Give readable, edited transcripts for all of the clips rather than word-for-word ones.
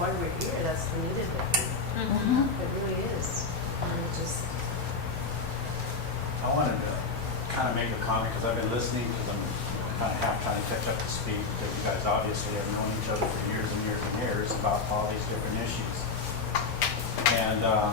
why we're here, that's needed. It really is. And it just, I wanted to kind of make a comment because I've been listening because I'm kind of half trying to catch up to speed because you guys obviously have known each other for years and years and years about all these different issues. And the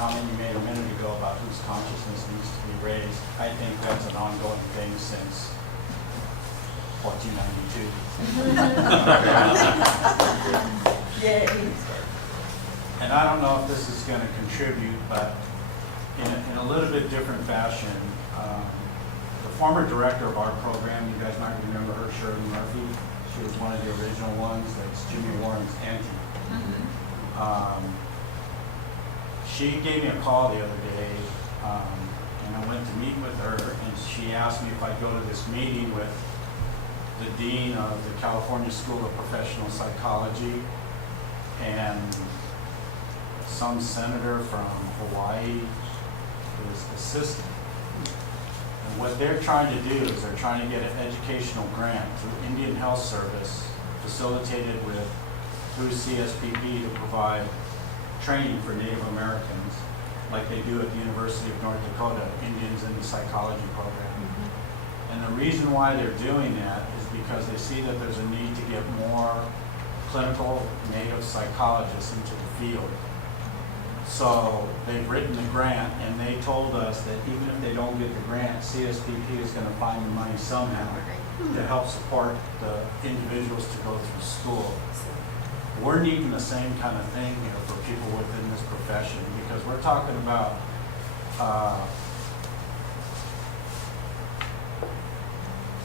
comment you made a minute ago about whose consciousness needs to be raised, I think that's an ongoing thing since 1492. yay. And I don't know if this is going to contribute, but in a little bit different fashion, the former director of our program, you guys might remember her, Shirley Murphy. She was one of the original ones. That's Jimmy Warren's auntie. She gave me a call the other day, and I went to meet with her, and she asked me if I'd go to this meeting with the dean of the California School of Professional Psychology and some senator from Hawaii who's assistant. And what they're trying to do is they're trying to get an educational grant through Indian Health Service facilitated through CSPP to provide training for Native Americans like they do at the University of North Dakota, Indians in the psychology program. And the reason why they're doing that is because they see that there's a need to get more clinical Native psychologists into the field. So they've written the grant, and they told us that even if they don't get the grant, CSPP is going to find the money somehow to help support the individuals to go through school. We're needing the same kind of thing here for people within this profession because we're talking about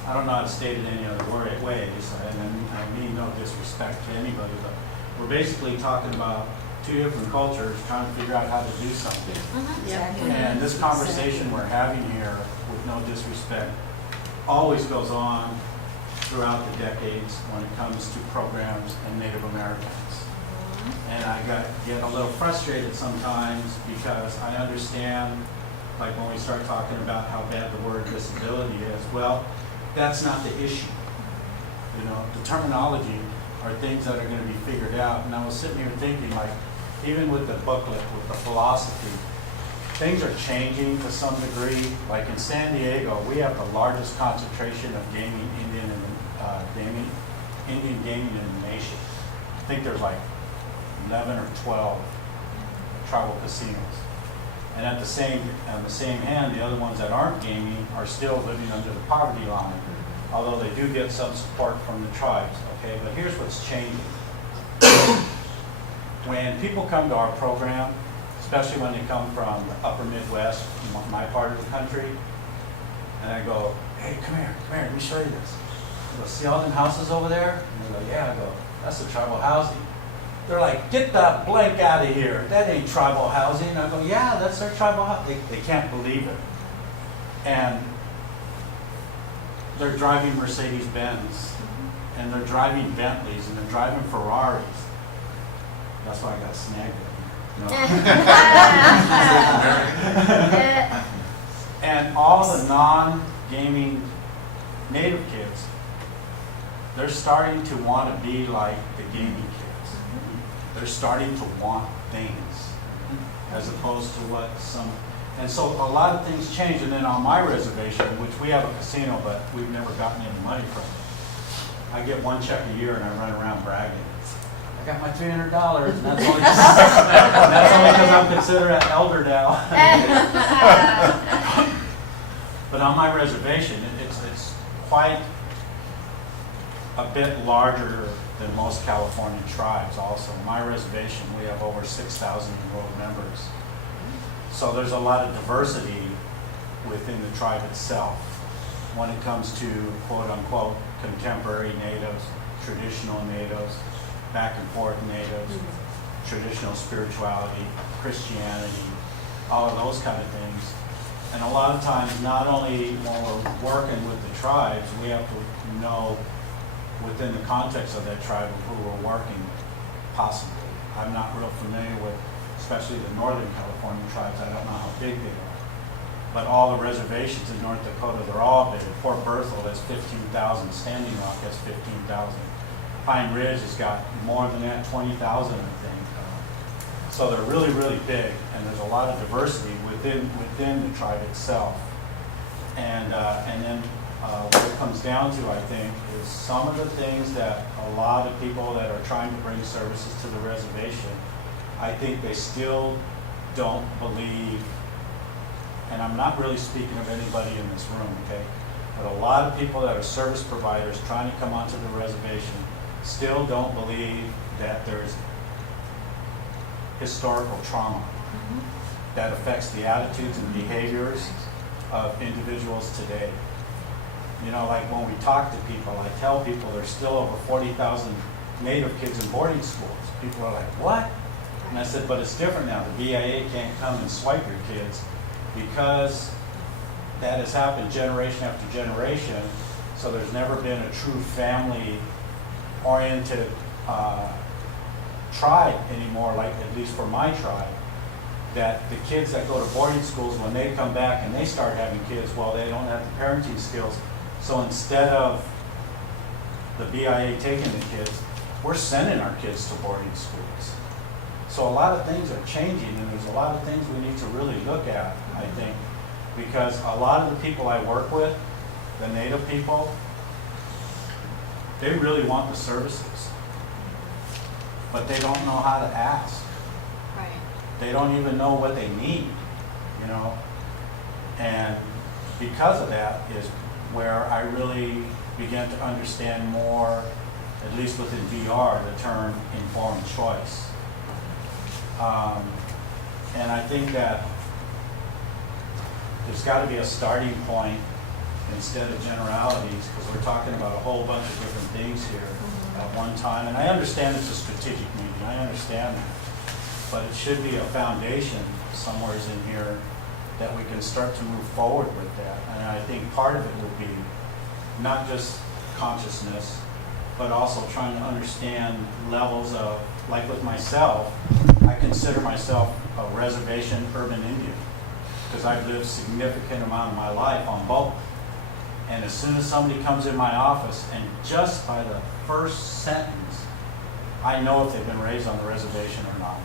I don't know how to state it any other ways, and I mean no disrespect to anybody, but we're basically talking about two different cultures trying to figure out how to do something. Exactly. And this conversation we're having here, with no disrespect, always goes on throughout the decades when it comes to programs and Native Americans. And I get a little frustrated sometimes because I understand, like when we start talking about how bad the word disability is, well, that's not the issue. You know, the terminology are things that are going to be figured out. And I was sitting here thinking, like, even with the booklet, with the philosophy, things are changing to some degree. Like in San Diego, we have the largest concentration of Indian gaming in the nation. I think there's like 11 or 12 tribal casinos. And on the same hand, the other ones that aren't gaming are still living under the poverty line, although they do get some support from the tribes. Okay, but here's what's changing. When people come to our program, especially when they come from the upper Midwest, my part of the country, and I go, hey, come here, let me show you this. I go, see all them houses over there? And they go, yeah. I go, that's the tribal housing. They're like, get that blank out of here. That ain't tribal housing. I go, yeah, that's their tribal housing. They can't believe it. And they're driving Mercedes-Benz, and they're driving Bentleys, and they're driving Ferraris. That's why I got snagged up here. No. And all the non-gaming Native kids, they're starting to want to be like the gaming kids. They're starting to want things as opposed to what some, and so a lot of things change. And then on my reservation, which we have a casino, but we've never gotten any money from it, I get one check a year and I run around bragging. I got my $300, and that's only because I'm considered an elder now. But on my reservation, it's quite a bit larger than most California tribes also. My reservation, we have over 6,000 enrolled members. So there's a lot of diversity within the tribe itself when it comes to quote-unquote contemporary natives, traditional natives, back and forth natives, traditional spirituality, Christianity, all of those kind of things. And a lot of times, not only when we're working with the tribes, we have to know within the context of that tribe of who we're working, possibly. I'm not real familiar with, especially the Northern California tribes. I don't know how big they are. But all the reservations in North Dakota, they're all big. Port Berthold has 15,000. Standing Rock has 15,000. Pine Ridge has got more than that, 20,000, I think. So they're really, really big, and there's a lot of diversity within the tribe itself. And then what it comes down to, I think, is some of the things that a lot of people that are trying to bring services to the reservation, I think they still don't believe, and I'm not really speaking of anybody in this room, okay? But a lot of people that are service providers trying to come onto the reservation still don't believe that there's historical trauma that affects the attitudes and behaviors of individuals today. You know, like when we talk to people, I tell people there's still over 40,000 Native kids in boarding schools. People are like, what? And I said, but it's different now. The BIA can't come and swipe your kids because that has happened generation after generation. So there's never been a true family-oriented tribe anymore, like at least for my tribe, that the kids that go to boarding schools, when they come back and they start having kids, well, they don't have the parenting skills. So instead of the BIA taking the kids, we're sending our kids to boarding schools. So a lot of things are changing, and there's a lot of things we need to really look at, I think, because a lot of the people I work with, the Native people, they really want the services, but they don't know how to ask. Right. They don't even know what they need, you know? And because of that is where I really began to understand more, at least within VR, the term informed choice. And I think that there's got to be a starting point instead of generalities, because we're talking about a whole bunch of different things here at one time. And I understand it's a strategic meeting, I understand that. But it should be a foundation somewhere in here that we can start to move forward with that. And I think part of it would be not just consciousness, but also trying to understand levels of, like with myself, I consider myself a reservation urban Indian because I've lived a significant amount of my life on both. And as soon as somebody comes in my office, and just by the first sentence, I know if they've been raised on the reservation or not.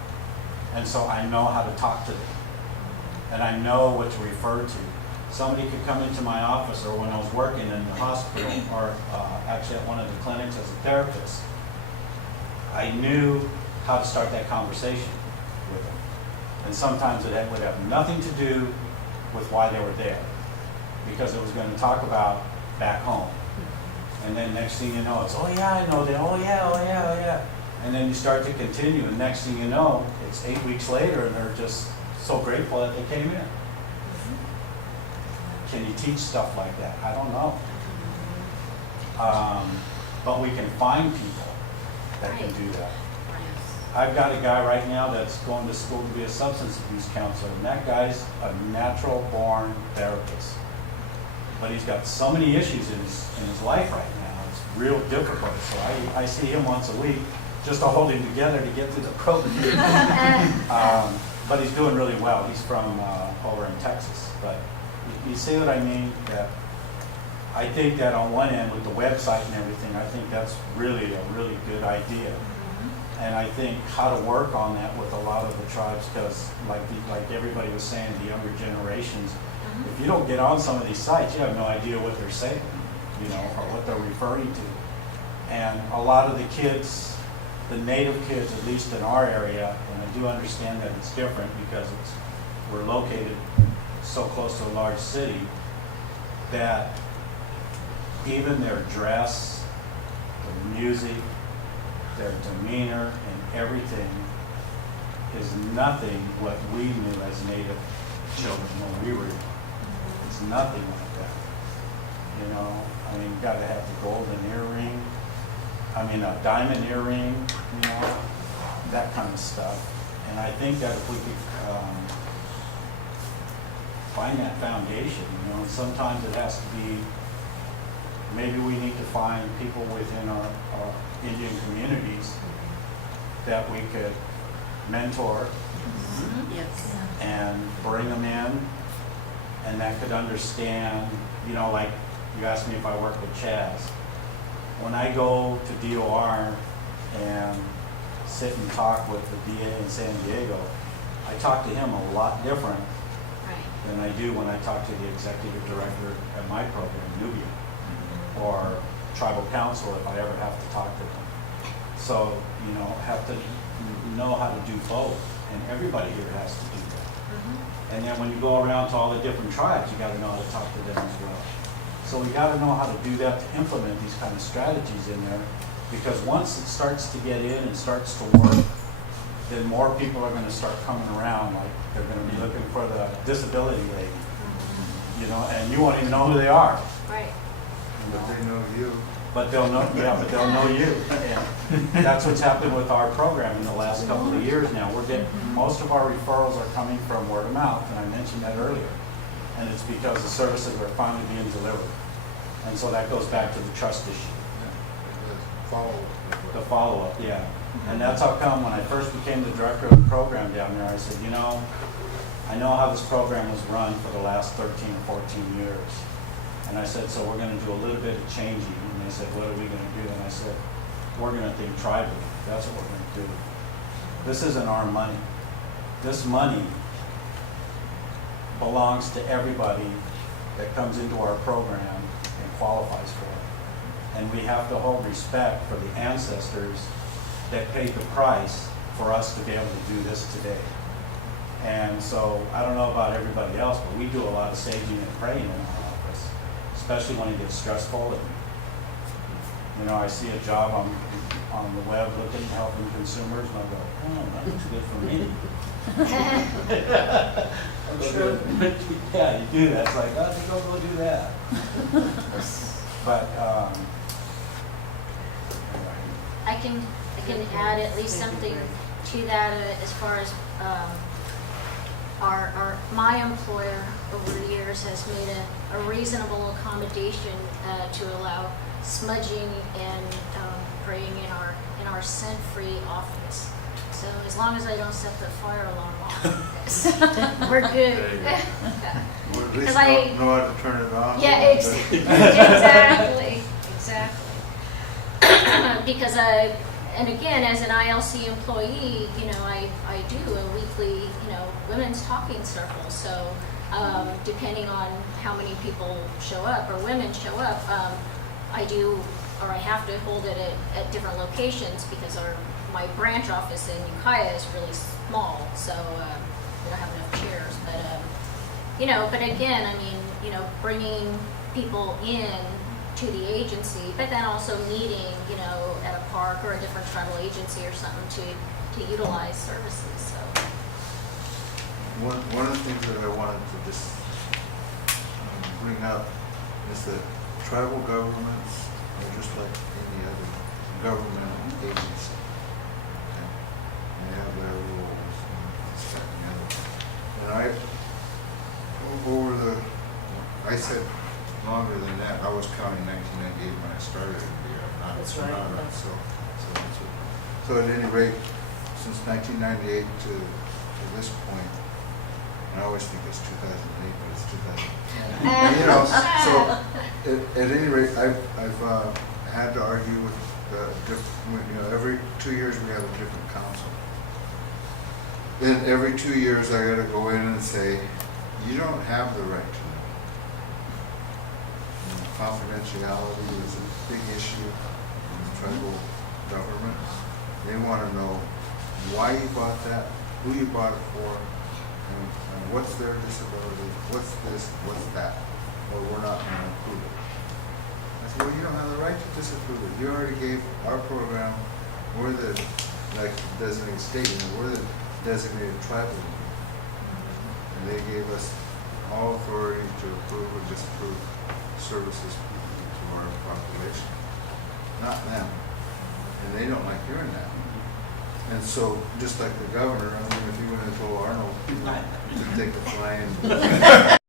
And so I know how to talk to them. And I know what to refer to. Somebody could come into my office, or when I was working in the hospital, or actually at one of the clinics as a therapist, I knew how to start that conversation with them. And sometimes it would have nothing to do with why they were there, because it was going to talk about back home. And then next thing you know, it's, oh yeah, I know them, oh yeah, oh yeah, oh yeah. And then you start to continue, and next thing you know, it's 8 weeks later, and they're just so grateful that they came in. Can you teach stuff like that? I don't know. But we can find people that can do that. I've got a guy right now that's going to school to be a substance abuse counselor, and that guy's a natural-born therapist. But he's got so many issues in his life right now, it's real difficult. So I see him once a week just to hold him together to get through the program. But he's doing really well. He's from over in Texas. But you see what I mean? That I think that on one end with the website and everything, I think that's really a really good idea. And I think how to work on that with a lot of the tribes, because like everybody was saying, the younger generations, if you don't get on some of these sites, you have no idea what they're saying, you know, or what they're referring to. And a lot of the kids, the Native kids, at least in our area, and I do understand that it's different because we're located so close to a large city, that even their dress, their music, their demeanor, and everything is nothing what we knew as Native children when we were young. It's nothing like that. You know, I mean, you got to have the golden earring, I mean, a diamond earring, you know, that kind of stuff. And I think that if we could find that foundation, you know, and sometimes it has to be, maybe we need to find people within our Indian communities that we could mentor Yes. and bring them in, and that could understand, you know, like you asked me if I work with Chaz. when I go to DOR and sit and talk with the DA in San Diego, I talk to him a lot different Right. than I do when I talk to the executive director at my program, Nubia, or tribal council if I ever have to talk to them. So, you know, have to know how to do both, and everybody here has to do that. And then when you go around to all the different tribes, you gotta know how to talk to them as well. So we gotta know how to do that to implement these kind of strategies in there, because once it starts to get in and starts to work, then more people are gonna start coming around, like they're gonna be looking for the disability lady, you know, and you won't even know who they are. Right. But they know you. But they'll know, yeah, but they'll know you. And that's what's happened with our program in the last couple of years now. We're getting, most of our referrals are coming from word of mouth, and I mentioned that earlier. And it's because the services are finally being delivered. And so that goes back to the trust issue. The follow-up, yeah. And that's how come when I first became the director of the program down there, I said, you know how this program was run for the last 13 or 14 years. And I said, so we're going to do a little bit of changing. And they said, what are we going to do? And I said, we're going to think tribally. That's what we're going to do. This isn't our money. This money belongs to everybody that comes into our program and qualifies for it. And we have to hold respect for the ancestors that paid the price for us to be able to do this today. And so I don't know about everybody else, but we do a lot of saging and praying in our office, especially when it gets stressful. And, you know, I see a job on the web looking, helping consumers, and I go, oh, that looks good for me. I'm sure. Yeah, you do that. It's like, oh, you go do that. But I can add at least something to that as far as my employer over the years has made a reasonable accommodation to allow smudging and praying in our scent-free office. So as long as I don't set the fire alarm off, we're good. Or at least Because I- know how to turn it off. Yeah, exactly. Because and again, as an ILC employee, you know, I do a weekly, you know, women's talking circle. So depending on how many people show up or women show up, I do, or I have to hold it at different locations because my branch office in Ukiah is really small, so we don't have enough chairs. But you know, but again, I mean, you know, bringing people in to the agency, but then also meeting, you know, at a park or a different tribal agency or something to utilize services. So One of the things that I wanted to just bring up is that tribal governments are just like any other government agency. Okay? They have their rules and this, that, and the other. And I said longer than that. I was counting 1998 when I started in VR. That's right. So at any rate, since 1998 to this point, and I always think it's 2008, but it's 2010. You know, so at any rate, I've had to argue with different, you know, every 2 years we have a different council. Then every 2 years I got to go in and say, you don't have the right to know. Confidentiality is a big issue in the tribal government. They want to know why you bought that, who you bought it for, and what's their disability, what's this, what's that, or we're not going to approve it. I said, well, you don't have the right to disapprove it. You already gave our program, we're the designated state, and we're the designated tribal unit. And they gave us all authority to approve or disapprove services to our population, not them. And they don't like hearing that. And so, just like the governor, I mean, if you went and told Arnold to take a fly and